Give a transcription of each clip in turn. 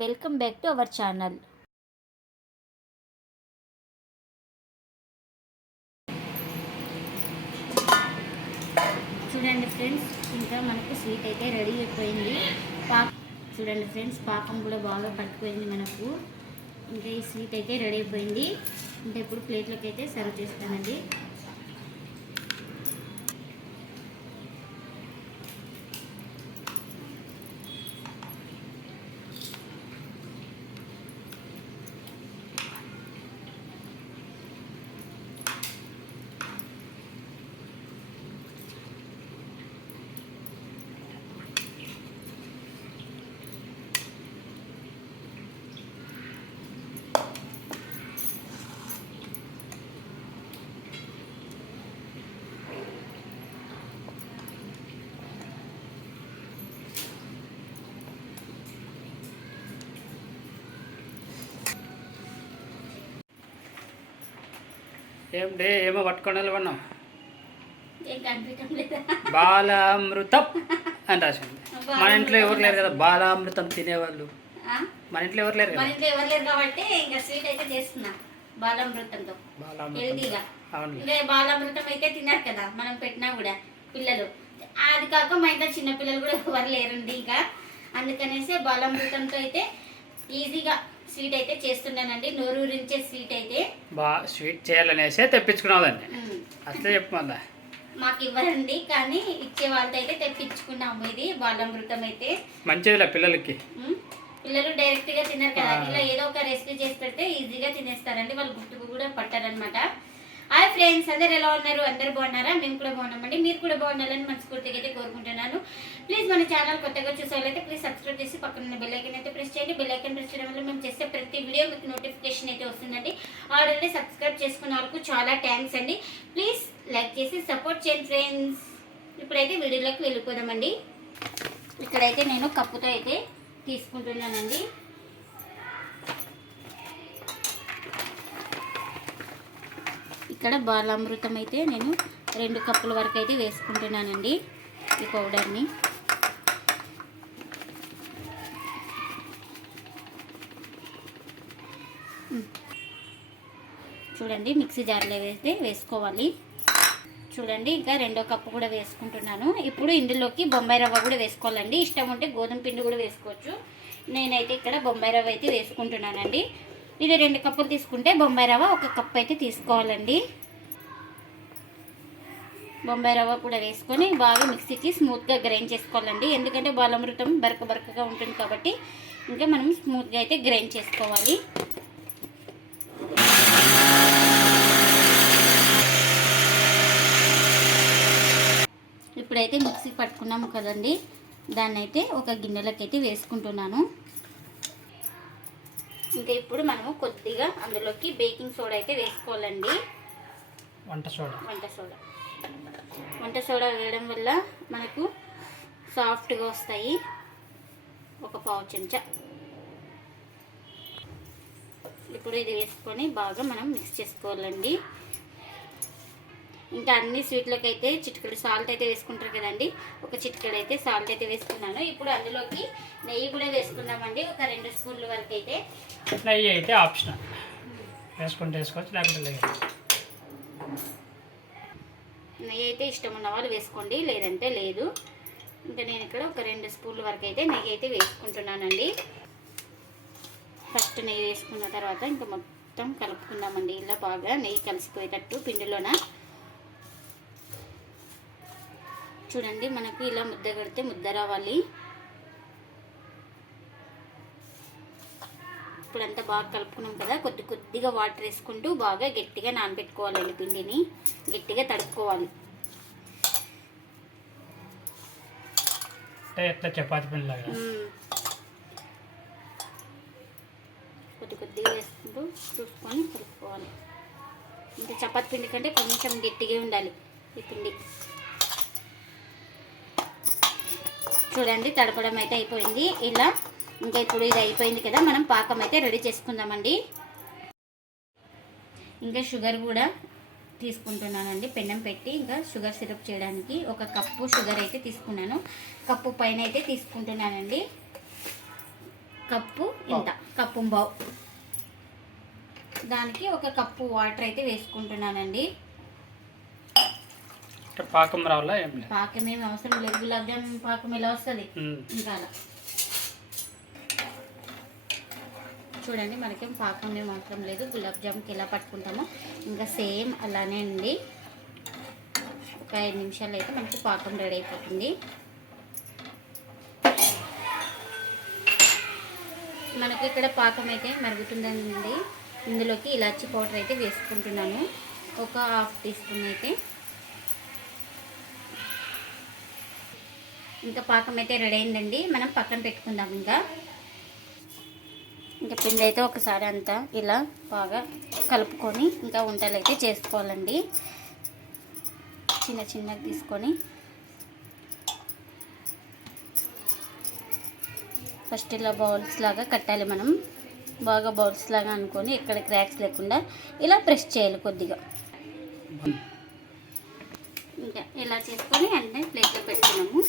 Welcome back to our channel. చూడండి friends ఇంకా మనకు స్వీట్ అయితే రెడీ అయిపోయింది. పాక చూడండి ఫ్రెండ్స్ పాకం కూడా బాగా పట్టుకుపోయింది మనకు. ఇంకా ఈ స్వీట్ అయితే రెడీ అయిపోయింది. ఇంకా ఇప్పుడు ప్లేట్లోకి అయితే సర్వ్ చేస్తానండి. ఏం డే ఏమో పట్టుకొని లేదా? బాలామృతం అని రాసింది. మన ఇంట్లో ఎవరు లేరు కదా బాలామృతం తినేవాళ్ళు? మన ఇంట్లో ఎవరు లేరు కదా? ఇంట్లో ఎవరు లేరు కాబట్టి ఇంకా స్వీట్ అయితే చేస్తున్నా బాలామృతంతో. అవును ఇంకా బాలామృతం అయితే తిన్నారు కదా మనం పెట్టినా కూడా పిల్లలు. అది కాక మా ఇంట్లో చిన్న పిల్లలు కూడా ఎవరు లేరండి ఇంకా. అందుకనేసి బాలామృతంతో అయితే ఈజీగా స్వీట్ అయితే చేస్తున్నానండి. నోరూరించే స్వీట్ అయితే. బా స్వీట్ చేయాలనేసే తెప్పించుకున్నాదండి అట్లే చెప్పు మళ్ళా మాకు ఇవ్వరండి కానీ ఇచ్చే వాళ్ళతో అయితే తెప్పించుకున్నాము ఇది బాలామృతం అయితే. మంచిదిలే పిల్లలకి. పిల్లలు డైరెక్ట్గా తినరు కదా. ఇలా ఏదో ఒక రెసిపీ చేసి పెడితే ఈజీగా తినేస్తారండి వాళ్ళు గుర్తుకు కూడా పట్టారనమాట హాయ్ ఫ్రెండ్స్ అందరు ఎలా ఉన్నారు? అందరు బాగున్నారా? మేము కూడా బాగున్నామండి. మీరు కూడా బాగుండాలని మనస్ఫూర్తిగా అయితే కోరుకుంటున్నాను. ప్లీజ్ మన ఛానల్ కొత్తగా చూసేవాళ్ళైతే ప్లీజ్ సబ్స్క్రైబ్ చేసి పక్కన ఉన్న బెల్లైకన్ అయితే ప్రెస్ చేయండి. బెల్లైకన్ ప్రెస్ చేయడం వల్ల మేము చేసే ప్రతి వీడియో మీకు నోటిఫికేషన్ అయితే వస్తుందండి. ఆల్రెడీ సబ్స్క్రైబ్ చేసుకున్న వాళ్ళకు చాలా థ్యాంక్స్ అండి. ప్లీజ్ లైక్ చేసి సపోర్ట్ చేయండి ఫ్రెండ్స్ ఇప్పుడైతే వీడియోలోకి వెళ్ళిపోదామండి. ఇక్కడైతే నేను కప్పుతో అయితే తీసుకుంటున్నానండి. ఇక్కడ బాలామృతం అయితే నేను రెండు కప్పుల వరకు అయితే వేసుకుంటున్నానండి ఈ పౌడర్ని. చూడండి మిక్సీ జార్లో వేస్తే వేసుకోవాలి. చూడండి ఇంకా రెండో కప్పు కూడా వేసుకుంటున్నాను. ఇప్పుడు ఇందులోకి బొంబాయి రవ్వ కూడా వేసుకోవాలండి. ఇష్టం ఉంటే గోధుమ పిండి కూడా వేసుకోవచ్చు. నేనైతే ఇక్కడ బొంబాయి రవ్వ అయితే వేసుకుంటున్నానండి. ఇది రెండు కప్పులు తీసుకుంటే బొంబాయి రవ్వ ఒక కప్ అయితే తీసుకోవాలండి. బొంబాయి రవ్వ కూడా వేసుకొని బాగా మిక్సీకి స్మూత్గా గ్రైండ్ చేసుకోవాలండి. ఎందుకంటే బాలమృతం బరక బరకగా ఉంటుంది కాబట్టి ఇంకా మనం స్మూత్గా అయితే గ్రైండ్ చేసుకోవాలి. ఇప్పుడైతే మిక్సీ పట్టుకున్నాము కదండి. దాన్ని అయితే ఒక గిన్నెలకైతే వేసుకుంటున్నాను. ఇంకా ఇప్పుడు మనము కొద్దిగా అందులోకి బేకింగ్ సోడా అయితే వేసుకోవాలండి. వంట సోడా. వంట సోడా. వంట సోడా వేయడం వల్ల మనకు సాఫ్ట్గా వస్తాయి. ఒక పావు చెంచా. ఇప్పుడు ఇది వేసుకొని బాగా మనం మిక్స్ చేసుకోవాలండి. ఇంకా అన్ని స్వీట్లకి అయితే చిటికెడు సాల్ట్ అయితే వేసుకుంటారు కదండి. ఒక చిటికెడు అయితే సాల్ట్ అయితే వేసుకున్నాను. ఇప్పుడు అందులోకి నెయ్యి కూడా వేసుకున్నామండి ఒక రెండు స్పూన్ల వరకు అయితే నెయ్యి అయితే ఆప్షనల్ వేసుకుంటే వేసుకోవచ్చు లేకుంటే లేదు. నెయ్యి అయితే ఇష్టం ఉన్న వాళ్ళు వేసుకోండి లేదంటే లేదు. ఇంకా నేను ఇక్కడ ఒక రెండు స్పూన్ల వరకు అయితే నెయ్యి అయితే వేసుకుంటున్నానండి. ఫస్ట్ నెయ్యి వేసుకున్న తర్వాత ఇంకా మొత్తం కలుపుకుందామండి. ఇలా బాగా నెయ్యి కలిసిపోయేటట్టు పిండిలోన. చూడండి మనకు ఇలా ముద్ద కడితే ముద్ద రావాలి. ఇప్పుడంతా బాగా కలుపుకున్నాం కదా కొద్ది కొద్దిగా వాటర్ వేసుకుంటూ బాగా గట్టిగా నానబెట్టుకోవాలండి పిండిని. గట్టిగా తడుపుకోవాలి. చపాతి మ్మ్. కొద్ది కొద్దిగా వేసుకుంటూ చూసుకొని కలుపుకోవాలి. ఇంకా చపాతి పిండి కంటే కొంచెం గట్టిగా ఉండాలి ఈ పిండి. చూడండి తడపడం అయితే అయిపోయింది. ఇలా ఇంకా ఇప్పుడు ఇది అయిపోయింది కదా మనం పాకం అయితే రెడీ చేసుకుందామండి. ఇంకా షుగర్ కూడా తీసుకుంటున్నానండి పెన్నం పెట్టి ఇంకా షుగర్ సిరప్ చేయడానికి ఒక కప్పు షుగర్ అయితే తీసుకున్నాను. కప్పు పైన అయితే తీసుకుంటున్నానండి. కప్పు ఇంత కప్పు బావు దానికి ఒక కప్పు వాటర్ అయితే వేసుకుంటున్నానండి. పాకం రావాలా పాకం ఏమి అవసరం లేదు. గులాబ్ జామ్ పాకం ఎలా వస్తుంది. ఇంకా అలా. చూడండి మనకేం పాకండి మాత్రం అవసరం లేదు. గులాబ్ జామ్కి ఎలా పట్టుకుంటామో ఇంకా సేమ్ అలానే అండి. ఒక ఐదు నిమిషాలు అయితే మనకి పాకం రెడీ అయిపోతుంది. మనకి ఇక్కడ పాకం అయితే మరుగుతుందండి. ఇందులోకి ఇలాచి పౌడర్ అయితే వేసుకుంటున్నాను. ఒక హాఫ్ టీ స్పూన్ అయితే. ఇంకా పాకం అయితే రెడీ అయిందండి. మనం పక్కన పెట్టుకుందాం ఇంకా. ఇంకా పిండి అయితే ఒకసారి అంతా ఇలా బాగా కలుపుకొని ఇంకా వంటలు అయితే చేసుకోవాలండి. చిన్న చిన్నగా తీసుకొని ఫస్ట్ ఇలా బౌల్స్ లాగా కట్టాలి మనం. బాగా బౌల్స్ లాగా అనుకొని ఎక్కడ క్రాక్స్ లేకుండా ఇలా ప్రెస్ చేయాలి కొద్దిగా. ఇంకా ఇలా చేసుకొని అన్నీ ప్లేట్లో పెట్టుకున్నాము.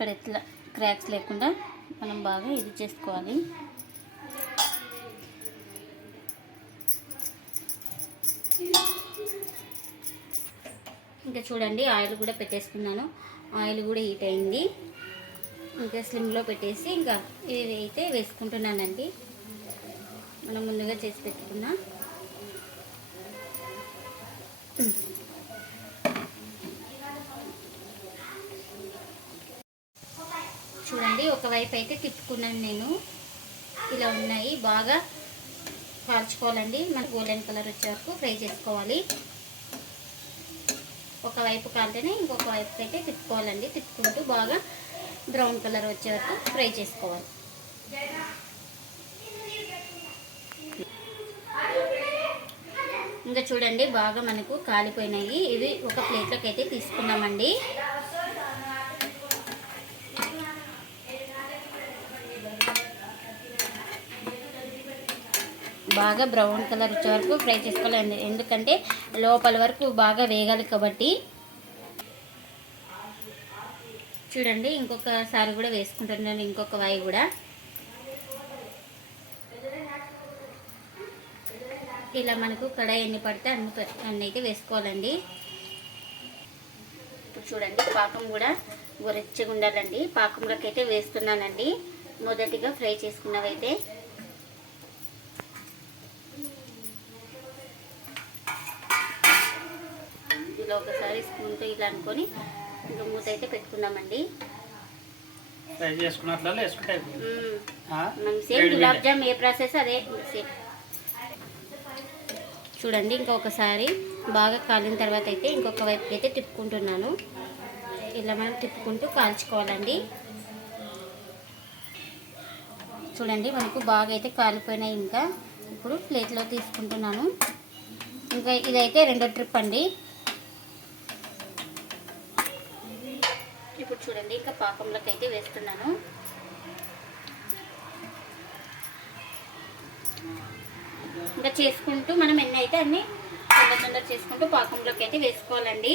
ఇక్కడ ఎట్లా క్రాక్స్ లేకుండా మనం బాగా ఇది చేసుకోవాలి. ఇంకా చూడండి ఆయిల్ కూడా పెట్టేసుకున్నాను. ఆయిల్ కూడా హీట్ అయింది. ఇంకా స్లిమ్లో పెట్టేసి ఇంకా ఇవి అయితే వేసుకుంటున్నానండి. మనం ముందుగా చేసి పెట్టుకున్న చూడండి ఒకవైపు అయితే తిప్పుకున్నాను నేను. ఇలా ఉన్నాయి. బాగా కాల్చుకోవాలండి. మన గోల్డెన్ కలర్ వచ్చే వరకు ఫ్రై చేసుకోవాలి. ఒకవైపు కాలితేనే ఇంకొక వైపు అయితే తిప్పుకోవాలండి. తిప్పుకుంటూ బాగా బ్రౌన్ కలర్ వచ్చే వరకు ఫ్రై చేసుకోవాలి. ఇంకా చూడండి బాగా మనకు కాలిపోయినాయి. ఇవి ఒక ప్లేట్లోకి అయితే తీసుకున్నామండి. బాగా బ్రౌన్ కలర్ వచ్చే వరకు ఫ్రై చేసుకోవాలి ఎందుకంటే లోపల వరకు బాగా వేగాలి కాబట్టి. చూడండి ఇంకొకసారి కూడా వేసుకుంటున్నాను ఇంకొక వాయి కూడా. ఇలా మనకు కడాయి ఎన్ని పడితే అన్ని అన్ని అయితే వేసుకోవాలండి. ఇప్పుడు చూడండి పాకం కూడా గొరెచ్చగా ఉండాలండి. పాకంలోకి అయితే వేస్తున్నానండి. మొదటిగా ఫ్రై చేసుకున్నవైతే. ఇలా ఒకసారి స్పూన్తో ఇలా అనుకొని ఇంకా మూత అయితే ఫ్రై చేసుకున్నట్లలో వేసుకుంటే? మనం సేమ్ గులాబ్. జామ్ ఏ ప్రాసెస్ అదే సేమ్. చూడండి ఇంకొకసారి బాగా కాలిన తర్వాత అయితే ఇంకొక వైపు అయితే తిప్పుకుంటున్నాను. ఇలా మనం తిప్పుకుంటూ కాల్చుకోవాలండి. చూడండి మనకు బాగా అయితే కాలిపోయినాయి ఇంకా. ఇప్పుడు ప్లేట్లో తీసుకుంటున్నాను. ఇంకా ఇదైతే రెండో ట్రిప్ అండి. చూడండి ఇంకా పాకంలోకి అయితే వేస్తున్నాను. ఇంకా చేసుకుంటూ మనం ఎన్ని అయితే అన్ని తొందర తొందర చేసుకుంటూ పాకంలోకి అయితే వేసుకోవాలండి.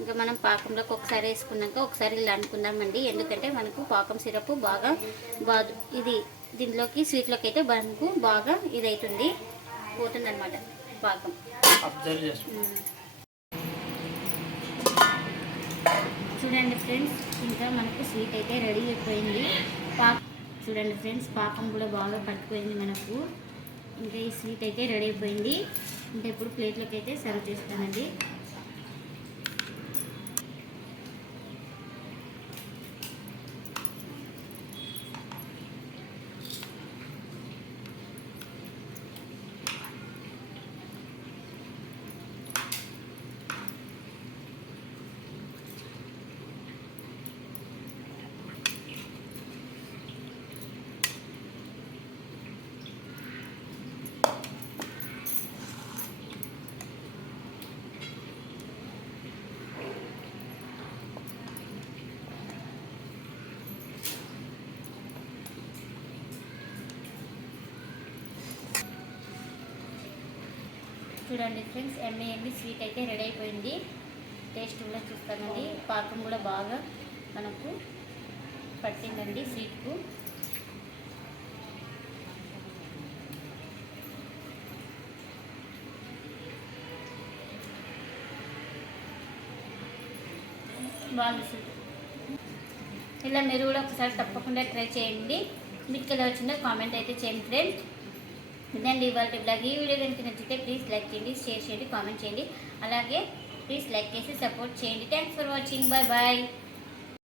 ఇంకా మనం పాకంలోకి ఒకసారి వేసుకున్నాక ఒకసారి ఇలా అనుకుందామండి. ఎందుకంటే మనకు పాకం సిరప్ బాగా బాదు ఇది దీంట్లోకి స్వీట్లోకి అయితే మనకు బాగా ఇది అవుతుంది పోతుంది అనమాట పాకం చూడండి ఫ్రెండ్స్ ఇంకా మనకు స్వీట్ అయితే రెడీ అయిపోయింది. పాక చూడండి ఫ్రెండ్స్ పాకం కూడా బాగా పట్టుకుపోయింది మనకు. ఇంకా ఈ స్వీట్ అయితే రెడీ అయిపోయింది. ఇంకా ఇప్పుడు ప్లేట్లోకి అయితే సర్వ్ చేస్తానండి. చూడండి ఫ్రెండ్స్ ఎమ్మె ఎమ్మి స్వీట్ అయితే రెడీ అయిపోయింది. టేస్ట్ కూడా చూస్తానండి. పాకం కూడా బాగా మనకు పట్టిందండి స్వీట్కు బాగుంది స్వీట్ ఇలా మీరు కూడా ఒకసారి తప్పకుండా ట్రై చేయండి. మీకు ఎలా వచ్చిందో కామెంట్ అయితే చేయండి ఫ్రెండ్స్ ఇదండి ఇవాళ బ్లాగ్ ఈ వీడియో కనుక నచ్చితే ప్లీజ్ లైక్ చేయండి షేర్ చేయండి కామెంట్ చేయండి. అలాగే ప్లీజ్ లైక్ చేసి సపోర్ట్ చేయండి. Thanks for watching bye bye